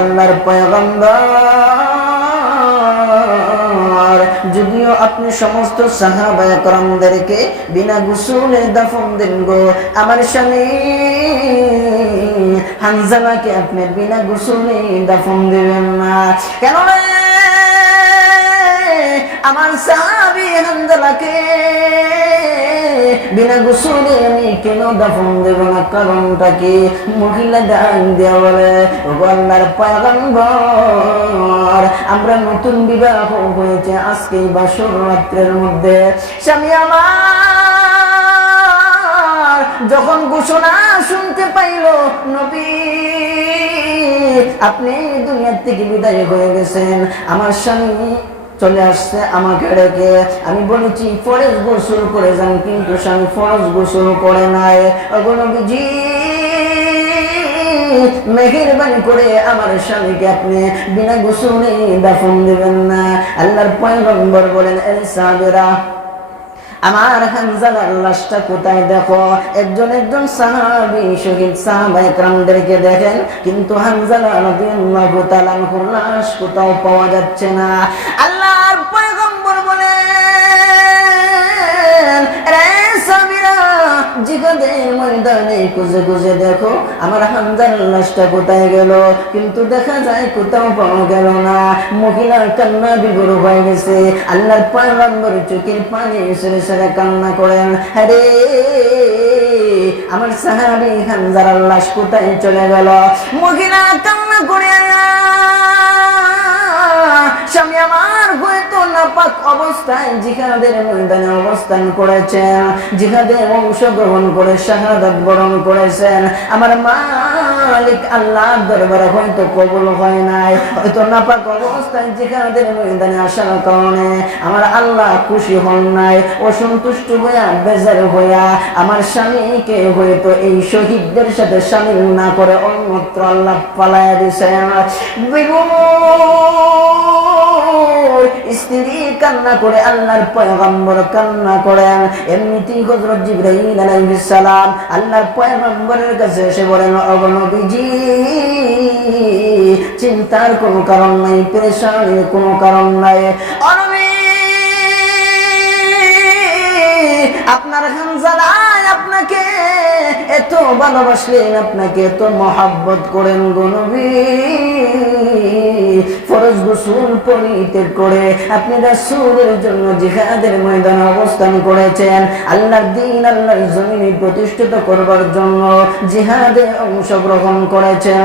আল্লাহর পয়গম্বর, যদিও আপনি সমস্ত সাহাবায়ে কেরামদেরকে বিনা গোসলে দাফন দেন গো, আমার স্বামী হানজালাকে আপনি বিনা গোসলে দাফন দিবেন না কেন রে? আমার সাহাবী হানজালাকে বিনা গোসলে আমি কেন দাফন দেব না? কারণটা কি? মহিলা ডাক দেয়া বলে, ওগো আল্লাহর পয়গম্বর, আমরা নতুন বিবাহ হয়েছে আজকে বাসর রাত্রের মধ্যে, স্বামী আমার যখন ঘোষণা শুনতে পাইল নবী আপনি দুনিয়া থেকে বিদায় হয়ে গেছেন, আমার স্বামী চলে আসছে আমাকে ডেকে, আমি বলেছি ফরজ গোসল করে যান, কিন্তু স্বামী ফরজ গোসল করে নাই। ওগো নবীজি মেহেরবানি করে আমার স্বামীকে আপনি বিনা গোসলে দাফন দিবেন না। আল্লাহর পয়গম্বর বলেন, এ সাহাবীরা আমার হানজালার লাশটা কোথায় দেখো? একজন একজন সাহাবী শহীদ সাহাবায়ে কেরামদেরকে দেখেন, কিন্তু হানজালা রাদিয়াল্লাহু তাআলা আনহুর লাশ কোথাও পাওয়া যাচ্ছে না। আল্লাহর পয়গম্বর বলেন, রে সাহাবীরা জিহাদের ময়দানে খুঁজে খুঁজে দেখো আমার হানজালার লাশটা কোথায় গেল, কিন্তু দেখা যায় কোথাও পাওয়া গেল না। মহিলার কান্না বিভোর হয়ে গেছে। আল্লাহর পয়গম্বর চোখের পানি ছেড়ে ছেড়ে কান্না করেন, আরে আমার সাহাবী হানজালার লাশ কোথায় চলে গেল? মহিলা কান্না করে, স্বামী আমার হয়তো নাপাক অবস্থায় জিহাদের ময়দানে অবস্থান করেছেন, জিহাদে অংশগ্রহণ করে শাহাদাত বরণ করেছেন, আমার মালিক আল্লাহর দরবারে হয়তো কবুল হয় নাই, হয়তো নাপাক অবস্থায় জিহাদের ময়দানে আসার কারণে আমার আল্লাহ খুশি হন নাই, অসন্তুষ্ট হইয়া বেজার হইয়া আমার স্বামীকে হয়তো এই শহীদদের সাথে শামিল না করে অন্যত্র আল্লাহ পালায়া দিয়েছেন। স্ত্রী কান্না করে, আল্লাহর পয়গম্বর কান্না করেন। এমনিতেই হযরত জিবরাইল আলাইহিস সালাম আল্লাহর পয়গম্বরের কাছে এসে বলেন, ওগো নবীজি চিন্তার কোনো কারণ নাই, পেরেশানির কোনো কারণ নাই। ও নবী, আপনার হানজালা আপনাকে এত ভালোবাসলেন, আপনাকে এত মহব্বত করেন গো নবী, ফরজ গোসল পরিত্যাগ করে আপনি রাসূলের জন্য জিহাদের ময়দানে অবস্থান করেছেন, আল্লাহর দ্বীন আল্লাহর জমিনে প্রতিষ্ঠিত করবার জন্য জিহাদে অংশগ্রহণ করেছেন।